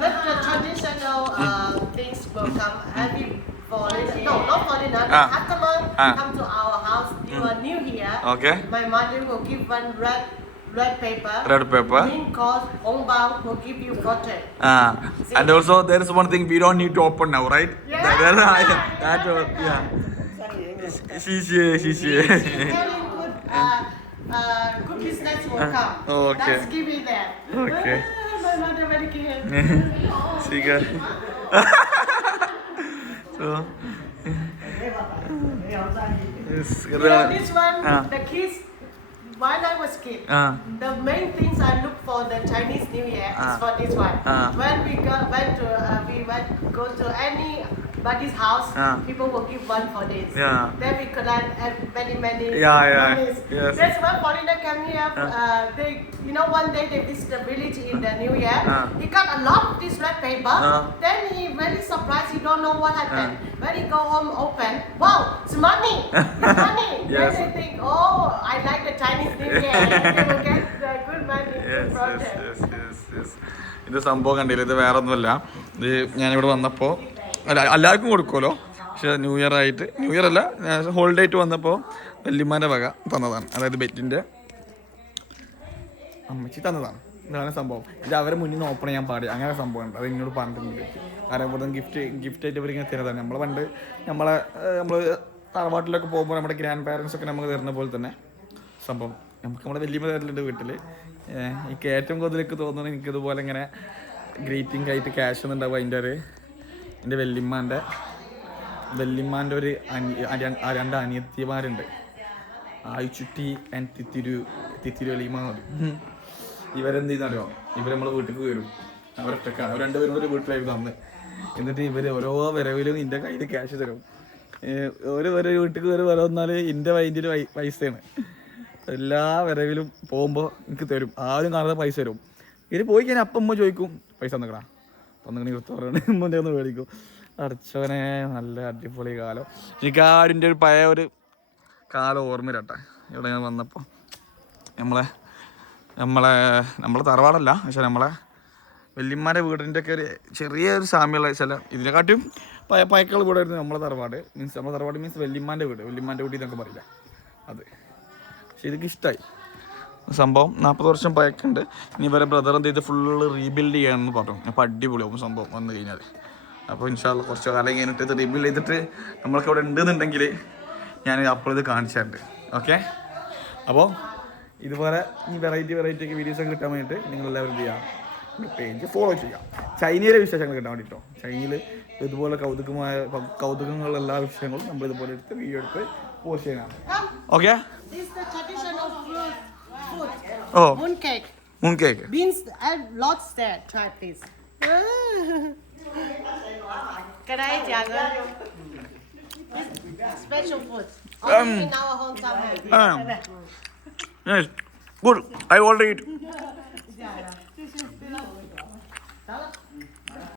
But the traditional things will come every foreigner. No, not foreigner. The customer come to our house. You are new here. Okay. My mother will give one red paper. Red paper. Mean cost, Hong Bao will give you 40. And also there is one thing we don't need to open now, right? Yeah. That yeah. She's Telling good business will come. Okay. Let's give it that. Okay. My mother very cute. Siga. So. Yes. This one, the kids. While I was kid, the main things I look for the Chinese New Year is for this one. When we go to anybody's house, people will give one for this. Then we collect many monies. Yes. There's one foreigner come here. One day they visit the village in the New Year. He got a lot of this red paper. Then he very surprised. He don't know what happened. When he go home, open. Wow, it's money. It's money. Yes. Then they think, oh, I like the Chinese New Year. They will get the good money from them. Yes. ഇത് സംഭവം കണ്ടില്ല, ഇത് വേറെ ഒന്നുമല്ല. ഇത് ഞാനിവിടെ വന്നപ്പോൾ എല്ലാവർക്കും കൊടുക്കുമല്ലോ, പക്ഷേ ന്യൂ ഇയർ അല്ല, ഹോളിഡേ ആയിട്ട് വന്നപ്പോൾ വല്യമ്മാൻ്റെ വക തന്നതാണ്. അതായത് ബെറ്റിൻ്റെ അമ്മച്ചി തന്നതാണ്. ഇതാണ് സംഭവം. ഇത് അവരെ മുന്നിൽ നിന്ന് ഓപ്പൺ ചെയ്യാൻ പാടില്ല, അങ്ങനെ സംഭവം ഉണ്ട്. അത് എന്നോട് പറഞ്ഞിട്ടുണ്ട്. കാരണം ഇവിടെ ഗിഫ്റ്റ് ആയിട്ട് ഇവരിങ്ങനെ തരുന്നതാണ്. നമ്മൾ പണ്ട് നമ്മൾ തറവാട്ടിലൊക്കെ പോകുമ്പോൾ നമ്മുടെ ഗ്രാൻഡ് പാരൻസ് ഒക്കെ നമുക്ക് തരുന്ന പോലെ തന്നെ സംഭവം നമുക്ക് നമ്മുടെ വലിയ തരലുണ്ട് വീട്ടിൽ. എനിക്ക് ഏറ്റവും കൂടുതലേക്ക് തോന്നുന്നത് എനിക്കിതുപോലെ ഇങ്ങനെ ഗ്രീറ്റിംഗ് ആയിട്ട് ക്യാഷ് ഒന്നുണ്ടാവും. എൻ്റെ വല്യമ്മാൻ്റെ ഒരു രണ്ട് അനിയത്തിമാരുണ്ട്, ആയിച്ചുട്ടി ആൻഡ് തിത്തിരു അലീമ. ഇവരെന്ത് ചെയ്യുന്നറിയോ, ഇവർ നമ്മളെ വീട്ടിലേക്ക് വരും. അവരൊറ്റക്കാണ്, അവർ രണ്ടുപേരും ഒരു വീട്ടിലായിരുന്നു അന്ന്. എന്നിട്ട് ഇവർ ഓരോ വരവിലും എൻ്റെ കയ്യിൽ ക്യാഷ് തരും. ഒരു വീട്ടിൽ വരെ വന്നാൽ എൻ്റെ വൈൻ്റെ ഒരു പൈസയാണ്. എല്ലാ വരവിലും പോകുമ്പോൾ എനിക്ക് തരും. ആദ്യം കാണാതെ പൈസ തരും. ഇവർ പോയി കഴിഞ്ഞാൽ അപ്പം ഉമ്മ ചോദിക്കും, പൈസ തന്നിക്കടാ, തന്നിങ്ങനെ എടുത്ത് പറയുന്നത് ഉമ്മൻ്റെ ഒന്ന് മേടിക്കും. അടച്ചവനെ, നല്ല അടിപൊളി കാലം. എനിക്ക് ആടിൻ്റെ ഒരു പഴയ ഒരു കാലം ഓർമ്മയിലട്ടെ. ഇവിടെ ഞാൻ വന്നപ്പോൾ നമ്മളെ തറവാടല്ല, പക്ഷെ നമ്മളെ വല്യമ്മാൻ്റെ വീടിൻ്റെ ഒക്കെ ഒരു ചെറിയൊരു സാമ്യമുള്ള ചില ഇതിനെക്കാട്ടും പയക്കൾ വീട് ആയിരുന്നു നമ്മളെ തറവാട്. മീൻസ് വല്യമ്മാൻ്റെ വീട് എന്നൊക്കെ പറയില്ല അത്. പക്ഷെ ഇതൊക്കെ ഇഷ്ടമായി സംഭവം. 40 വർഷം പയക്കുണ്ട്. ഇനി ഇവരെ ബ്രദർ എന്ത് ചെയ്ത് ഫുള്ള് റീബിൽഡ് ചെയ്യാമെന്ന് പറഞ്ഞു. അപ്പോൾ അടിപൊളിയാവും സംഭവം വന്നു കഴിഞ്ഞാൽ. അപ്പോൾ ഇൻഷാല്ലാ കുറച്ച് കാലം കഴിഞ്ഞിട്ട് ഇത് റീബിൽഡ് ചെയ്തിട്ട് നമ്മൾക്ക് അവിടെ ഉണ്ടെന്നുണ്ടെങ്കിൽ ഞാൻ അപ്പോൾ ഇത് കാണിച്ചിട്ടുണ്ട്. ഓക്കെ, അപ്പോൾ ഇതുപോലെ ഈ വെറൈറ്റി ഒക്കെ വീഡിയോസൊക്കെ കിട്ടാൻ വേണ്ടിയിട്ട് നിങ്ങളെല്ലാവരും എന്ത് ചെയ്യാം, പേജ് ഫോളോ ചെയ്യാം. ചൈനയിലെ വിശേഷങ്ങൾ കിട്ടാൻ വേണ്ടിയിട്ടോ. ചൈനയിൽ ഇതുപോലെ കൗതുകങ്ങളുള്ള വിഷയങ്ങളും നമ്മൾ ഇതുപോലെ എടുത്ത് വീഡിയോ എടുത്ത് പോസ്റ്റ് ചെയ്യാനാണ്. Okay. Oh, mooncake. Beans, add lots there. Try please. Cái đây chàng ơi. Special food. Only in our hometown. Yes, good. I already eat.